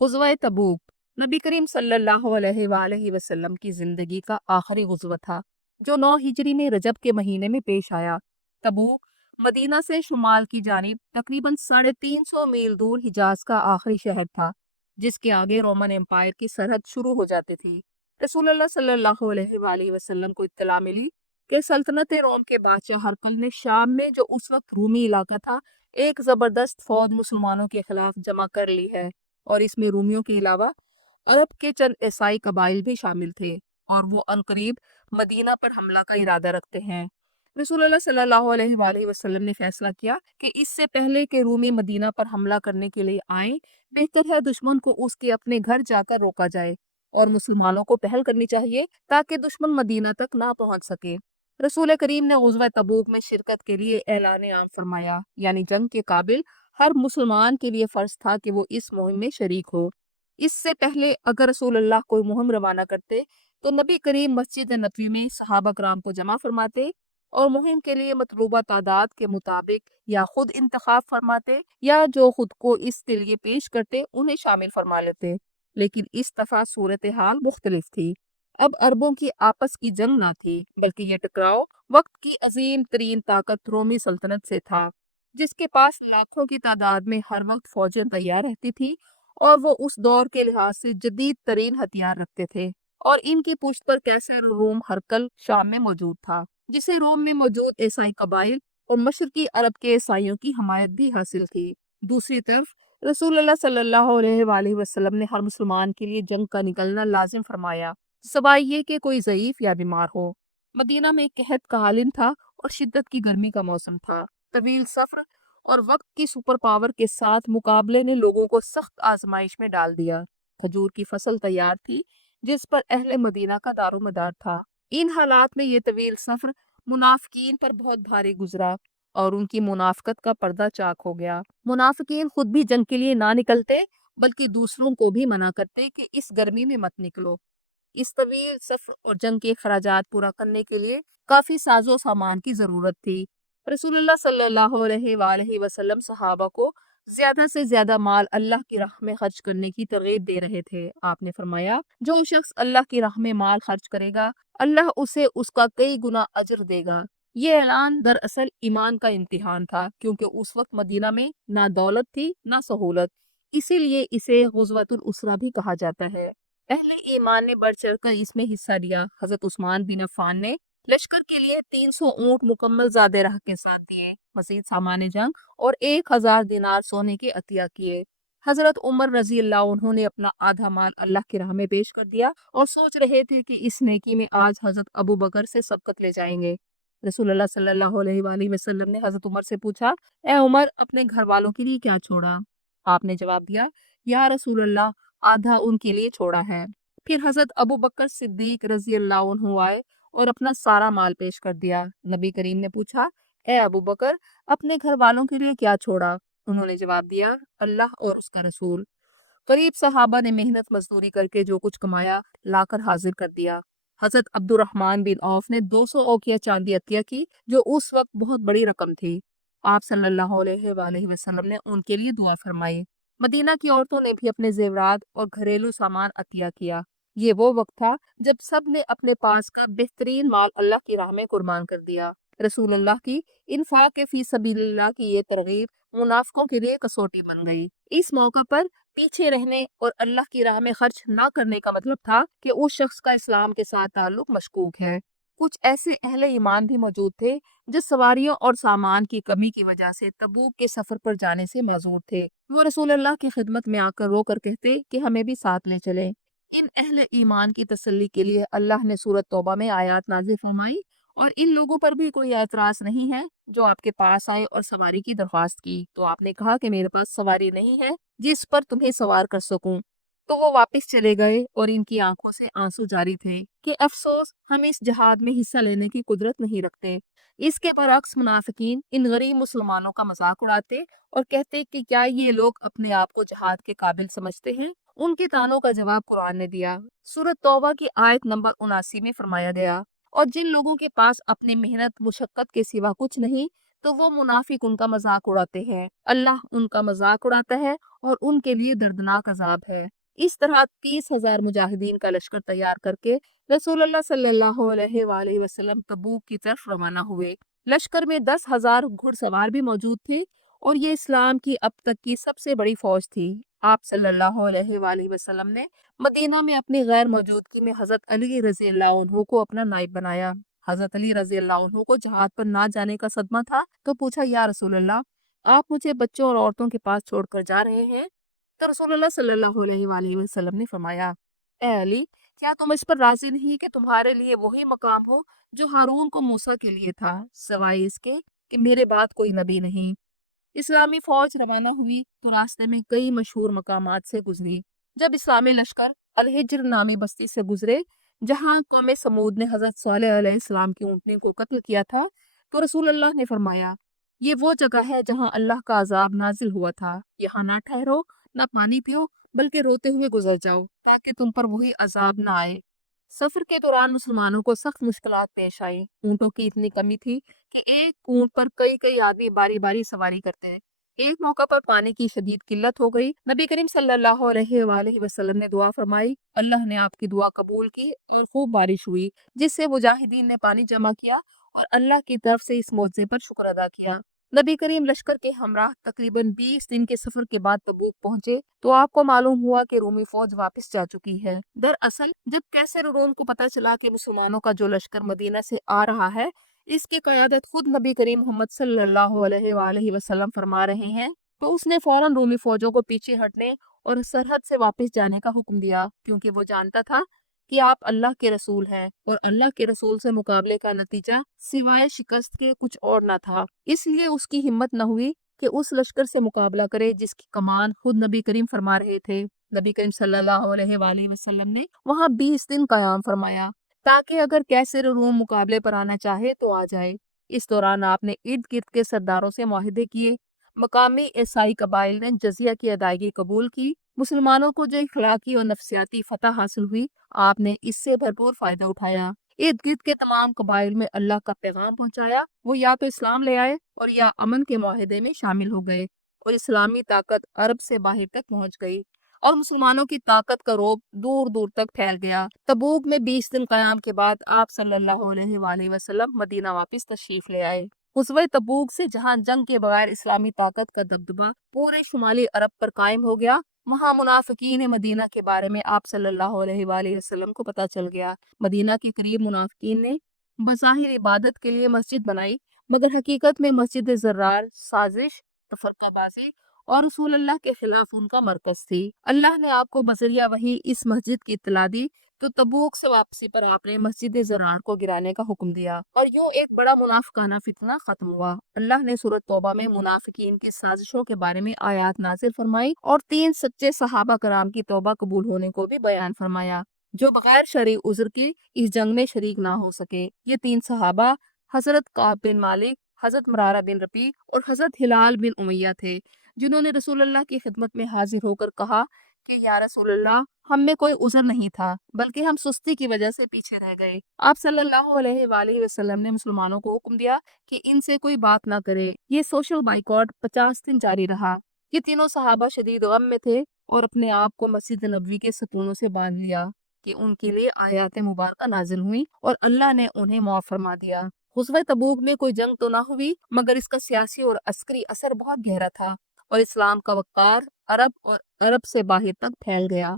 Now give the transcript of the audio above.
ग़ुज़वा तबूक नबी करीम सल्लल्लाहु अलैहि वसल्लम की ज़िंदगी का आखिरी ग़ुज़वा था जो 9 हिजरी में रजब के महीने में पेश आया। तबूक मदीना से शुमाल की जानिब तकरीबन 350 मील दूर हिजाज का आखिरी शहर था, जिसके आगे रोमन एम्पायर की सरहद शुरू हो जाती थी। रसूलुल्लाह सल्लल्लाहु अलैहि वसल्लम को इत्तला मिली कि सल्तनत रोम के बादशाह हरकल ने शाम में, जो उस वक्त रूमी इलाका था, एक जबरदस्त फौज मुसलमानों के खिलाफ जमा कर ली है और इसमें रूमियों के अलावा अरब के चंद ईसाई कबाइल भी शामिल थे और वो अनकरीब मदीना पर हमला का इरादा रखते हैं। रसूलुल्लाह सल्लल्लाहु अलैहि वसल्लम ने फैसला किया कि इससे पहले कि रूमी मदीना पर हमला करने के लिए आए, बेहतर है दुश्मन को उसके अपने घर जाकर रोका जाए और मुसलमानों को पहल करनी चाहिए ताकि दुश्मन मदीना तक ना पहुंच सके। रसूल करीम ने ग़ुज़वा तबूक में शिरकत के लिए ऐलान आम फरमाया, यानी जंग के काबिल हर मुसलमान के लिए फर्ज था कि वो इस मुहिम में शरीक हो। इससे पहले अगर रसूलुल्लाह कोई मुहिम रवाना करते तो नबी करीम मस्जिद नबवी में सहाबा कराम को जमा फरमाते और मुहिम के लिए मतलूबा तादाद के मुताबिक या खुद इंतखाब फरमाते या जो खुद को इसके लिए पेश करते उन्हें शामिल फरमा लेते। लेकिन इस दफा सूरत हाल मुख्तलिफ थी। अब अरबों की आपस की जंग ना थी, बल्कि ये टकराव वक्त की अजीम तरीन ताकत रोमी सल्तनत से था, जिसके पास लाखों की तादाद में हर वक्त फौजें तैयार रहती थी और वो उस दौर के लिहाज से जदीद तरीन हथियार रखते थे। और इनकी पुष्ट पर कैसर रोम हरकल शाम में मौजूद था, जिसे रोम में मौजूद ईसाई कबाइल और मशरकी अरब के ईसाइयों की हमायत भी हासिल थी। दूसरी तरफ रसूलुल्लाह सल्लल्लाहु अलैहि वसल्लम ने हर मुसलमान के लिए जंग का निकलना लाजिम फरमाया, सवाए ये कि कोई ज़ईफ या बीमार हो। मदीना में कहत का आलिम था और शिद्दत की गर्मी का मौसम था। तवील सफर और वक्त की सुपर पावर के साथ मुकाबले ने लोगों को सख्त आजमाइश में डाल दिया। खजूर की फसल तैयार थी, जिस पर अहले मदीना का दारोमदार था। इन हालात में ये तवील सफर मुनाफिकीन पर बहुत भारी गुजरा और उनकी मुनाफकत का पर्दा चाक हो गया। मुनाफिकीन खुद भी जंग के लिए ना निकलते, बल्कि दूसरों को भी मना करते कि इस गर्मी में मत निकलो। इस तवील सफर और जंग के खराजात पूरा करने के लिए काफी साजो सामान की जरूरत थी। रसूलुल्लाह सल्लल्लाहु अलैहि वसल्लम सहाबा को ज्यादा से ज्यादा माल अल्लाह की राह में खर्च करने की तरगीब दे रहे थे। आपने फरमाया, जो शख्स अल्लाह की राह में माल खर्च करेगा, अल्लाह उसे उसका कई गुना अजर देगा। ये ऐलान दरअसल ईमान का इम्तिहान था, क्योंकि उस वक्त मदीना में ना दौलत थी ना सहूलत, इसीलिए इसे गुज़वतुल उसरा भी कहा जाता है। अहले ईमान ने बढ़ चढ़कर इसमें हिस्सा लिया। हजरत उस्मान बिन अफ़्फ़ान ने लश्कर के लिए 300 ऊंट मुकम्मल ज़ादे राह के साथ दिए, मजीद सामान जंग और 1000 दिनार सोने के अतिया किए। हजरत उमर रजी अल्लाह अन्हु ने अपना आधा माल अल्लाह की राह में पेश कर दिया और सोच रहे थे कि इस नेकी में आज हजरत अबू बकर से सबकत ले जाएंगे। रसूलुल्लाह सल्लल्लाहु अलैहि वसल्लम ने हजरत उमर से पूछा, ए उमर, अपने घर वालों के लिए क्या छोड़ा? आपने जवाब दिया, या रसूलुल्लाह, आधा उनके लिए छोड़ा है। फिर हजरत अबू बकर सिद्दीक रजी अल्लाह अन्हु आए और अपना सारा माल पेश कर दिया। नबी करीम ने पूछा, ए अबू बकर, अपने घर वालों के लिए क्या छोड़ा? उन्होंने जवाब दिया, अल्लाह और उसका रसूल। गरीब सहाबा ने मेहनत मजदूरी करके जो कुछ कमाया लाकर हाजिर कर दिया। हजरत अब्दुर्रहमान बिन औफ ने 200 औकिया चांदी अतिया की, जो उस वक्त बहुत बड़ी रकम थी। आप सल्लल्लाहु अलैहि वसल्लम ने उनके लिए दुआ फरमाई। मदीना की औरतों ने भी अपने जेवरात और घरेलू सामान अतिया किया। ये वो वक्त था जब सब ने अपने पास का बेहतरीन माल अल्लाह की राह में कुर्बान कर दिया। रसूलुल्लाह की इन्फाक फी सबीलिल्लाह की ये तरगीब मुनाफिकों के लिए कसौटी बन गई। इस मौका पर पीछे रहने और अल्लाह की राह में खर्च ना करने का मतलब था कि उस शख्स का इस्लाम के साथ ताल्लुक मशकूक है। कुछ ऐसे अहले ईमान भी मौजूद थे जो सवारियों और सामान की कमी की वजह से तबूक के सफर पर जाने से माजूर थे। वो रसूलुल्लाह की खिदमत में आकर रोकर कहते कि हमें भी साथ ले चले। इन अहले ईमान की तसल्ली के लिए अल्लाह ने सूरत तौबा में आयात नाज़िल फरमाई, और इन लोगों पर भी कोई एतराज नहीं है जो आपके पास आए और सवारी की दरख्वास्त की, तो आपने कहा कि मेरे पास सवारी नहीं है जिस पर तुम्हें सवार कर सकूं। तो वो वापस चले गए और इनकी आंखों से आंसू जारी थे कि अफसोस, हम इस जहाद में हिस्सा लेने की कुदरत नहीं रखते। इसके बरअक्स मुनाफिकीन इन गरीब मुसलमानों का मजाक उड़ाते और कहते कि क्या ये लोग अपने आप को जहाद के काबिल समझते हैं। उनके तानों का जवाब कुरान ने दिया। सूरत तौबा की आयत नंबर 79 में फरमाया गया, और जिन लोगों के पास अपनी मेहनत मुशक्कत के सिवा कुछ नहीं, تو وہ منافق ان کا مذاق اڑاتے ہیں، اللہ ان کا مذاق اڑاتا ہے اور ان کے لیے دردناک عذاب ہے۔ اس طرح 30,000 مجاہدین کا لشکر تیار کر کے رسول اللہ صلی اللہ علیہ وآلہ وسلم تبوک کی طرف روانہ ہوئے۔ لشکر میں 10,000 گھڑ سوار بھی موجود تھے اور یہ اسلام کی اب تک کی سب سے بڑی فوج تھی۔ آپ صلی اللہ علیہ وآلہ وسلم نے مدینہ میں اپنی غیر موجودگی میں حضرت علی رضی اللہ عنہ کو اپنا نائب بنایا۔ حضرت علی رضی اللہ عنہ کو جہاد پر نہ جانے کا صدمہ تھا تو پوچھا، یا رسول اللہ، آپ مجھے بچوں اور عورتوں کے پاس چھوڑ کر جا رہے ہیں؟ تو رسول اللہ صلی اللہ علیہ وآلہ وسلم نے فرمایا، اے علی، کیا تم اس پر راضی نہیں کہ تمہارے لیے وہی مقام ہو جو ہارون کو موسیٰ کے لیے تھا، سوائے اس کے کہ میرے بعد کوئی نبی نہیں؟ اسلامی فوج روانہ ہوئی تو راستے میں کئی مشہور مقامات سے گزری۔ جب اسلامی لشکر الحجر نامی بستی سے گزرے جہاں قوم سمود نے حضرت صالح علیہ السلام کی اونٹنی کو قتل کیا تھا، تو رسول اللہ نے فرمایا، یہ وہ جگہ ہے جہاں اللہ کا عذاب نازل ہوا تھا، یہاں نہ ٹھہرو، نہ پانی پیو، بلکہ روتے ہوئے گزر جاؤ تاکہ تم پر وہی عذاب نہ آئے۔ سفر کے دوران مسلمانوں کو سخت مشکلات پیش آئیں۔ اونٹوں کی اتنی کمی تھی کہ ایک اونٹ پر کئی آدمی باری باری سواری کرتے۔ ایک موقع پر پانی کی شدید قلت ہو گئی۔ نبی کریم صلی اللہ علیہ وآلہ وسلم نے دعا فرمائی، اللہ نے آپ کی دعا قبول کی اور خوب بارش ہوئی، جس سے مجاہدین نے پانی جمع کیا اور اللہ کی طرف سے اس معجزے پر شکر ادا کیا۔ نبی کریم لشکر کے ہمراہ تقریباً 20 دن کے سفر کے بعد تبوک پہنچے تو آپ کو معلوم ہوا کہ رومی فوج واپس جا چکی ہے۔ دراصل جب کیسر روم کو پتہ چلا کہ مسلمانوں کا جو لشکر مدینہ سے آ رہا ہے اس کی قیادت خود نبی کریم محمد صلی اللہ علیہ وآلہ وسلم فرما رہے ہیں، تو اس نے فوراً رومی فوجوں کو پیچھے ہٹنے اور سرحد سے واپس جانے کا حکم دیا، کیونکہ وہ جانتا تھا کہ آپ اللہ کے رسول ہیں اور اللہ کے رسول سے مقابلے کا نتیجہ سوائے شکست کے کچھ اور نہ تھا۔ اس لیے اس کی ہمت نہ ہوئی کہ اس لشکر سے مقابلہ کرے جس کی کمان خود نبی کریم فرما رہے تھے۔ نبی کریم صلی اللہ علیہ وآلہ وسلم نے وہاں 20 دن قیام فرمایا تاکہ اگر کیسر روم مقابلے پر آنا چاہے تو آ جائے۔ اس دوران آپ نے ارد گرد کے سرداروں سے معاہدے کیے، مقامی عیسائی قبائل نے جزیہ کی ادائیگی قبول کی۔ مسلمانوں کو جو اخلاقی اور نفسیاتی فتح حاصل ہوئی، آپ نے اس سے بھرپور فائدہ اٹھایا۔ ارد گرد کے تمام قبائل میں اللہ کا پیغام پہنچایا، وہ یا تو اسلام لے آئے اور یا امن کے معاہدے میں شامل ہو گئے، اور اسلامی طاقت عرب سے باہر تک پہنچ گئی اور مسلمانوں کی طاقت کا رعب دور دور تک پھیل گیا۔ تبوک میں 20 دن قیام کے بعد آپ صلی اللہ علیہ وآلہ وسلم مدینہ واپس تشریف لے آئے۔ غزوہ تبوک سے جہاں جنگ کے بغیر اسلامی طاقت کا دبدبہ پورے شمالی عرب پر قائم ہو گیا، وہاں منافقین مدینہ کے بارے میں آپ صلی اللہ علیہ وآلہ وسلم کو پتہ چل گیا۔ مدینہ کے قریب منافقین نے بظاہر عبادت کے لیے مسجد بنائی، مگر حقیقت میں مسجد زرار سازش، تفرقہ بازی اور رسول اللہ کے خلاف ان کا مرکز تھی۔ اللہ نے آپ کو بذریعہ وحی اس مسجد کی اطلاع دی تو تبوک سے واپسی پر آپ نے مسجد زرار کو گرانے کا حکم دیا اور یوں ایک بڑا منافقانہ فتنہ ختم ہوا۔ اللہ نے سورۃ توبہ میں منافقین کی سازشوں کے بارے میں آیات نازل فرمائی اور 3 سچے صحابہ کرام کی توبہ قبول ہونے کو بھی بیان فرمایا جو بغیر شرعی عذر کے اس جنگ میں شریک نہ ہو سکے۔ یہ 3 صحابہ حضرت کعب بن مالک، حضرت مرارہ بن ربیع اور حضرت ہلال بن امیہ تھے، جنہوں نے رسول اللہ کی خدمت میں حاضر ہو کر کہا کہ یا رسول اللہ، ہم میں کوئی عذر نہیں تھا بلکہ ہم سستی کی وجہ سے پیچھے رہ گئے۔ آپ صلی اللہ علیہ وآلہ وسلم نے مسلمانوں کو حکم دیا کہ ان سے کوئی بات نہ کرے۔ یہ سوشل بائیکاٹ 50 دن جاری رہا۔ یہ تینوں صحابہ شدید غم میں تھے اور اپنے آپ کو مسجد نبوی کے ستونوں سے باندھ لیا کہ ان کے لیے آیات مبارکہ نازل ہوئی اور اللہ نے انہیں معاف فرما دیا۔ غزوہ تبوک میں کوئی جنگ تو نہ ہوئی، مگر اس کا سیاسی اور عسکری اثر بہت گہرا تھا اور اسلام کا وقار عرب اور عرب سے باہر تک پھیل گیا۔